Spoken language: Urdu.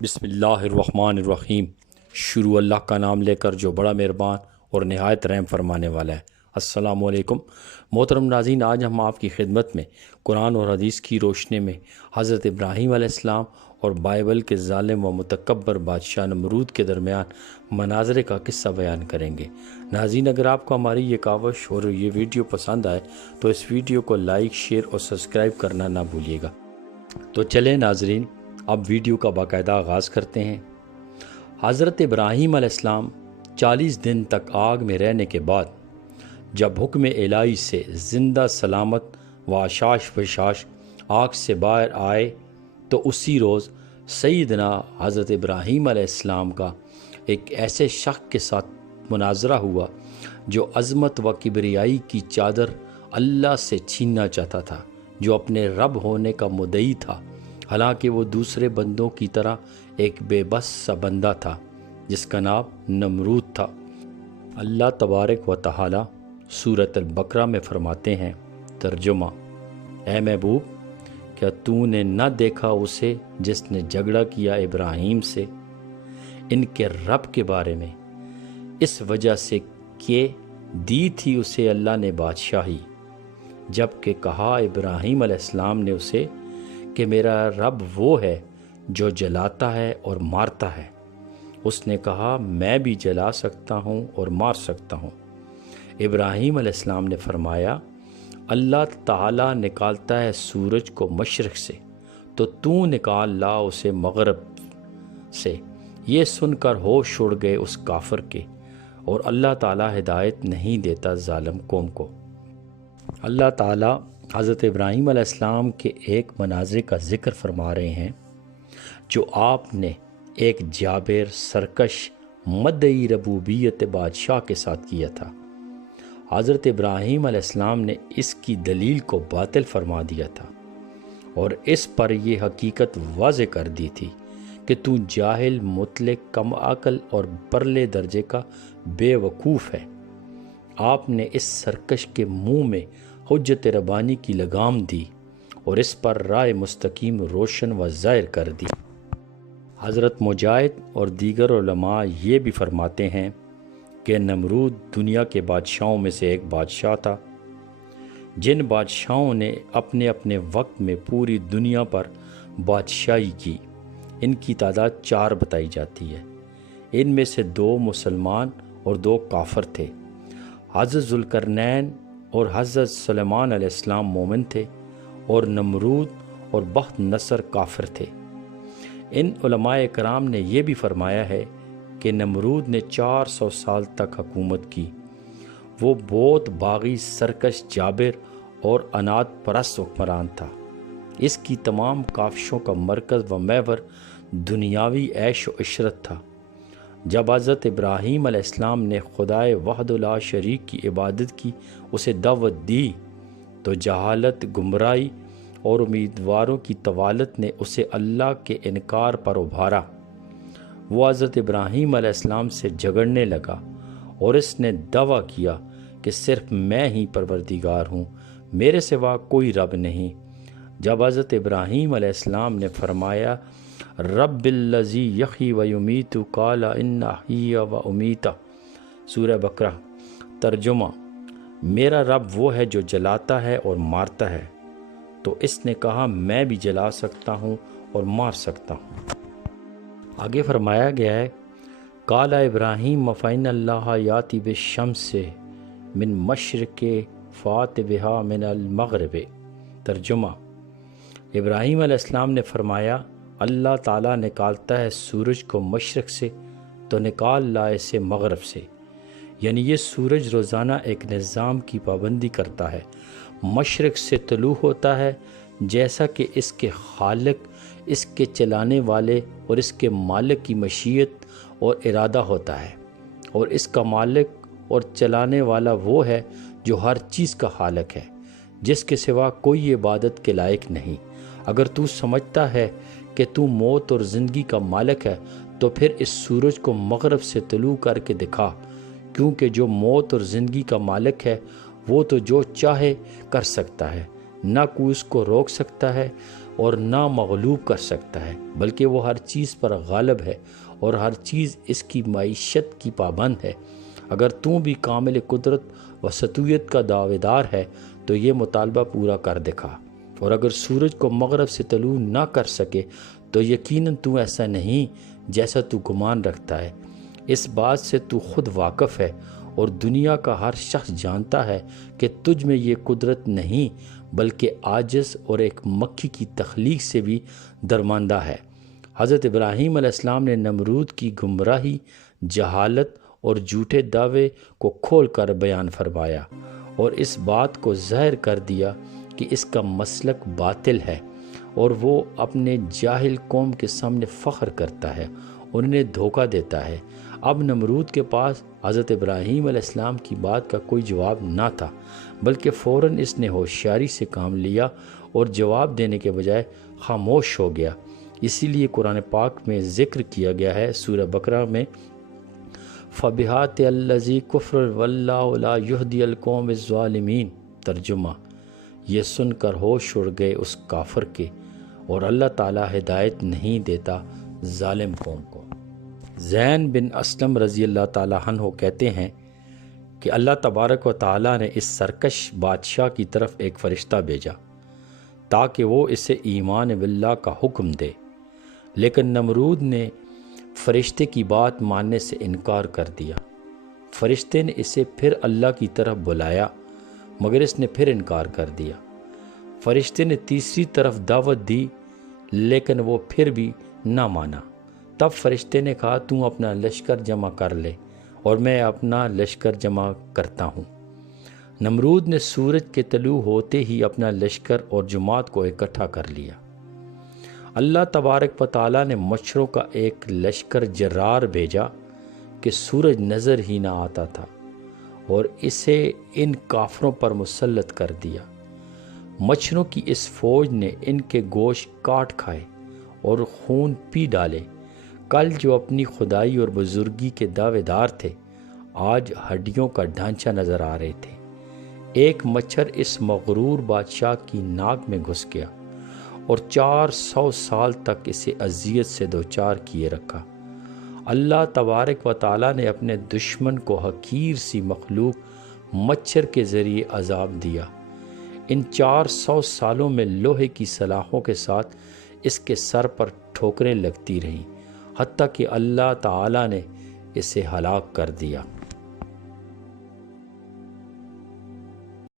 بسم اللہ الرحمن الرحیم۔ شروع اللہ کا نام لے کر جو بڑا مہربان اور نہایت رحم فرمانے والا ہے۔ السلام علیکم محترم ناظرین، آج ہم آپ کی خدمت میں قرآن اور حدیث کی روشنی میں حضرت ابراہیم علیہ السلام اور بائبل کے ظالم و متکبر بادشاہ نمرود کے درمیان مناظرے کا قصہ بیان کریں گے۔ ناظرین، اگر آپ کو ہماری یہ کاوش اور یہ ویڈیو پسند آئے تو اس ویڈیو کو لائک، شیئر اور سبسکرائب کرنا نہ بھولیے گا۔ تو چلیں ناظرین، اب ویڈیو کا باقاعدہ آغاز کرتے ہیں۔ حضرت ابراہیم علیہ السلام 40 دن تک آگ میں رہنے کے بعد جب حکم الہی سے زندہ سلامت و عشاش وشاش آگ سے باہر آئے تو اسی روز سیدنا حضرت ابراہیم علیہ السلام کا ایک ایسے شخص کے ساتھ مناظرہ ہوا جو عظمت و کبریائی کی چادر اللہ سے چھیننا چاہتا تھا، جو اپنے رب ہونے کا مدعی تھا، حالانکہ وہ دوسرے بندوں کی طرح ایک بے بس سا بندہ تھا جس کا نام نمرود تھا۔ اللہ تبارک و تعالی سورۃ البقرہ میں فرماتے ہیں، ترجمہ: اے محبوب، کیا تو نے نہ دیکھا اسے جس نے جھگڑا کیا ابراہیم سے ان کے رب کے بارے میں، اس وجہ سے کہ دی تھی اسے اللہ نے بادشاہی، جب کہ کہا ابراہیم علیہ السلام نے اسے کہ میرا رب وہ ہے جو جلاتا ہے اور مارتا ہے۔ اس نے کہا، میں بھی جلا سکتا ہوں اور مار سکتا ہوں۔ ابراہیم علیہ السلام نے فرمایا، اللہ تعالیٰ نکالتا ہے سورج کو مشرق سے تو تو نکال لا اسے مغرب سے۔ یہ سن کر ہوش اڑ گئے اس کافر کے، اور اللہ تعالیٰ ہدایت نہیں دیتا ظالم قوم کو۔ اللہ تعالیٰ حضرت ابراہیم علیہ السلام کے ایک مناظرے کا ذکر فرما رہے ہیں جو آپ نے ایک جابر، سرکش، مدعی ربوبیت بادشاہ کے ساتھ کیا تھا۔ حضرت ابراہیم علیہ السلام نے اس کی دلیل کو باطل فرما دیا تھا اور اس پر یہ حقیقت واضح کر دی تھی کہ تو جاہل، مطلق، کم عقل اور پرلے درجے کا بے وقوف ہے۔ آپ نے اس سرکش کے منہ میں حجت ربانی کی لگام دی اور اس پر راہ مستقیم روشن و ظاہر کر دی۔ حضرت مجاہد اور دیگر علماء یہ بھی فرماتے ہیں کہ نمرود دنیا کے بادشاہوں میں سے ایک بادشاہ تھا۔ جن بادشاہوں نے اپنے اپنے وقت میں پوری دنیا پر بادشاہی کی، ان کی تعداد 4 بتائی جاتی ہے۔ ان میں سے 2 مسلمان اور 2 کافر تھے۔ حضرت ذوالقرنین اور حضرت سلیمان علیہ السلام مومن تھے اور نمرود اور بخت نصر کافر تھے۔ ان علماء کرام نے یہ بھی فرمایا ہے کہ نمرود نے 400 سال تک حکومت کی۔ وہ بہت باغی، سرکش، جابر اور انات پرست حکمران تھا۔ اس کی تمام کاوشوں کا مرکز و محور دنیاوی عیش و عشرت تھا۔ جب حضرت ابراہیم علیہ السلام نے خدائے وحدہ لا شریک کی عبادت کی اسے دعوت دی تو جہالت، گمراہی اور امیدواروں کی طوالت نے اسے اللہ کے انکار پر ابھارا۔ وہ حضرت ابراہیم علیہ السلام سے جھگڑنے لگا اور اس نے دعویٰ کیا کہ صرف میں ہی پروردگار ہوں، میرے سوا کوئی رب نہیں۔ جب حضرت ابراہیم علیہ السلام نے فرمایا، رب الذی یحیی و یمیت، قال ان احیی و امیت، سورہ بقرہ۔ ترجمہ: میرا رب وہ ہے جو جلاتا ہے اور مارتا ہے۔ تو اس نے کہا، میں بھی جلا سکتا ہوں اور مار سکتا ہوں۔ آگے فرمایا گیا ہے، قال ابراہیم فإن اللہ یاتی بالشمس من مشرق فات بہا من المغرب۔ ترجمہ: ابراہیم علیہ السلام نے فرمایا، اللہ تعالیٰ نکالتا ہے سورج کو مشرق سے تو نکال لا اسے مغرب سے۔ یعنی یہ سورج روزانہ ایک نظام کی پابندی کرتا ہے، مشرق سے طلوع ہوتا ہے جیسا کہ اس کے خالق، اس کے چلانے والے اور اس کے مالک کی مشیت اور ارادہ ہوتا ہے، اور اس کا مالک اور چلانے والا وہ ہے جو ہر چیز کا خالق ہے، جس کے سوا کوئی عبادت کے لائق نہیں۔ اگر تو سمجھتا ہے کہ تو موت اور زندگی کا مالک ہے تو پھر اس سورج کو مغرب سے طلوع کر کے دکھا، کیونکہ جو موت اور زندگی کا مالک ہے وہ تو جو چاہے کر سکتا ہے، نہ کوئی اس کو روک سکتا ہے۔ اور نہ مغلوب کر سکتا ہے، بلکہ وہ ہر چیز پر غالب ہے اور ہر چیز اس کی معیشت کی پابند ہے۔ اگر تو بھی کامل قدرت و سطویت کا دعوے دار ہے تو یہ مطالبہ پورا کر دکھا، اور اگر سورج کو مغرب سے طلوع نہ کر سکے تو یقیناً تو ایسا نہیں جیسا تو گمان رکھتا ہے۔ اس بات سے تو خود واقف ہے اور دنیا کا ہر شخص جانتا ہے کہ تجھ میں یہ قدرت نہیں بلکہ عاجز اور ایک مکھی کی تخلیق سے بھی درماندہ ہے۔ حضرت ابراہیم علیہ السلام نے نمرود کی گمراہی، جہالت اور جھوٹے دعوے کو کھول کر بیان فرمایا اور اس بات کو ظاہر کر دیا کہ اس کا مسلک باطل ہے اور وہ اپنے جاہل قوم کے سامنے فخر کرتا ہے اور انہیں دھوکہ دیتا ہے۔ اب نمرود کے پاس حضرت ابراہیم علیہ السلام کی بات کا کوئی جواب نہ تھا، بلکہ فوراً اس نے ہوشیاری سے کام لیا اور جواب دینے کے بجائے خاموش ہو گیا۔ اسی لیے قرآن پاک میں ذکر کیا گیا ہے سورہ بقرہ میں، فَبِهَاتِ الَّذِي كُفْرٌ وَاللَّهُ لَا يُهْدِي الْقَوْمَ الظَّالِمِينَ۔ ترجمہ، یہ سن کر ہوش اڑ گئے اس کافر کے، اور اللہ تعالیٰ ہدایت نہیں دیتا ظالم قوم کو۔ زین بن اسلم رضی اللہ تعالیٰ عنہ کہتے ہیں کہ اللہ تبارک و تعالیٰ نے اس سرکش بادشاہ کی طرف ایک فرشتہ بھیجا تاکہ وہ اسے ایمان باللہ کا حکم دے، لیکن نمرود نے فرشتے کی بات ماننے سے انکار کر دیا۔ فرشتے نے اسے پھر اللہ کی طرف بلایا مگر اس نے پھر انکار کر دیا۔ فرشتے نے تیسری طرف دعوت دی لیکن وہ پھر بھی نہ مانا۔ تب فرشتے نے کہا تو اپنا لشکر جمع کر لے اور میں اپنا لشکر جمع کرتا ہوں۔ نمرود نے سورج کے طلوع ہوتے ہی اپنا لشکر اور جماعت کو اکٹھا کر لیا۔ اللہ تبارک و تعالیٰ نے مچھروں کا ایک لشکر جرار بھیجا کہ سورج نظر ہی نہ آتا تھا اور اسے ان کافروں پر مسلط کر دیا۔ مچھروں کی اس فوج نے ان کے گوشت کاٹ کھائے اور خون پی ڈالے۔ کل جو اپنی خدائی اور بزرگی کے دعوے دار تھے آج ہڈیوں کا ڈھانچہ نظر آ رہے تھے۔ ایک مچھر اس مغرور بادشاہ کی ناک میں گھس گیا اور 400 سال تک اسے اذیت سے دوچار کیے رکھا۔ اللہ تبارک و تعالیٰ نے اپنے دشمن کو حقیر سی مخلوق مچھر کے ذریعے عذاب دیا۔ ان 400 سالوں میں لوہے کی سلاخوں کے ساتھ اس کے سر پر ٹھوکریں لگتی رہیں، حتیٰ کہ اللہ تعالیٰ نے اسے ہلاک کر دیا۔